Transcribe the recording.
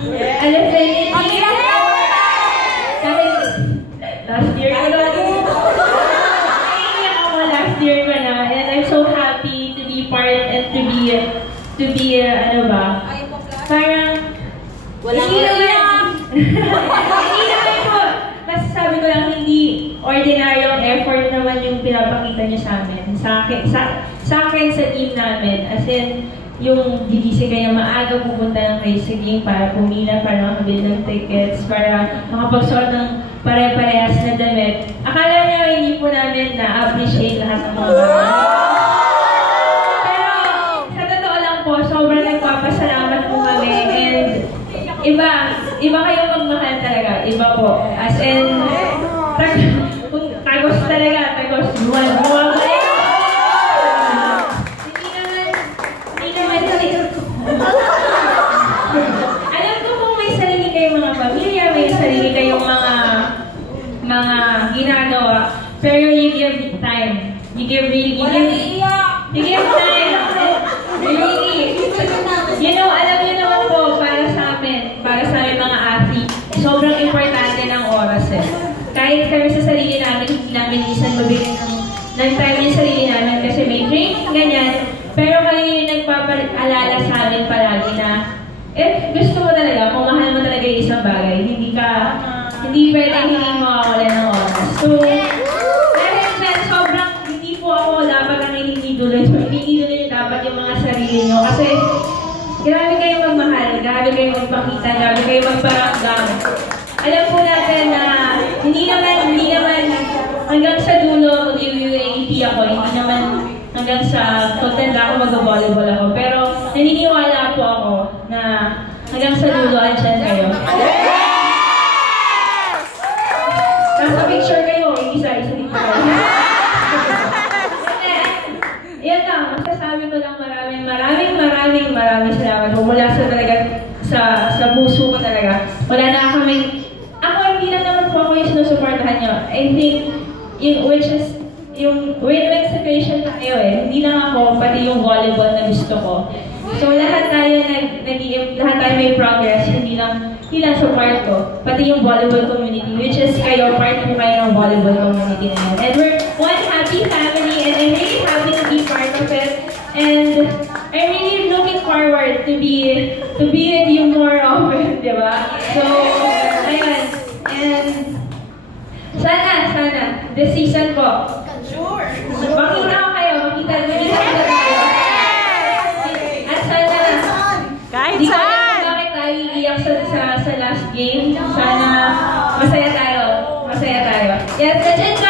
Alam sa inyo, last year ko na. Last year ko na. And I'm so happy to be part and to be ano ba? Parang, hindi naman po. Kasi sabi ko lang, hindi ordinaryong effort naman yung pinapakita niyo sa amin. Sa akin, sa team namin. As in, yung gigising kayo maaga, pupunta lang kayo sa game para pumila, para makabili ng tickets, para makapagsuot ng pare-parehas na damit. Akala niyo hindi po namin na-appreciate lahat ng mga bagay. Pero, sa totoo lang po, sobrang nagpapasalamat po kami. And, iba kayo magmahal talaga. Iba po. As in, tagos talaga, tagos. Buwan. Alam ko kung may sarili kayong mga pamilya, may sarili kayong mga ginagawa, pero you give time. You give time. Really. You know, alam niyo naman po, para sa amin mga athlete, sobrang importante ng oras eh. Kahit kami sa sarili namin, hindi namin minsan mabigyan ng time yung sarili namin kasi may training, ganyan. Pero kayo yung nagpapaalala sa amin palagi na gusto mo talaga, kung mahal mo talaga yung isang bagay, hindi pwedeng hindi makawala ng oras. So, dahil dyan, sobrang hindi po ako dapat ang hinihiduloy. So, hinihiduloy dapat yung mga sarili nyo. Kasi, grabe kayo magmahal, grabe kayo magpakita, grabe kayo magparamdam. Alam po natin na hindi naman hanggang sa dulo mag-UAP ako, hindi naman hanggang sa tutanda ako mag-volleyball ako. Pero naniniwala po ako na hanggang sa dulo andyan kayo. Nasa picture kayo, isa-isa dito kayo. Yan lang, masasabi ko lang maraming salamat. Mula sa talaga, sa puso ko talaga. Wala na kaming, ako hindi lang naman po ako yung sinusuportahan nyo. I think, yung win-win situation tayo eh. Hindi lang ako, pati yung volleyball na gusto ko. So lahat tayo may progress, hindi lang sa part ko, pati yung volleyball community, which is kayo, part po kayo ng volleyball community na yun. And we're one happy family, and I'm really happy to be part of it. And I'm really looking forward to be with you more often, di ba? So, ayun. And sana, this season po, Sure. makita ko kayo, makita tayo. At sana, Kahit di ko saan! alam bakit tayo iiyak sa last game. Sana, masaya tayo. Yes, let's enjoy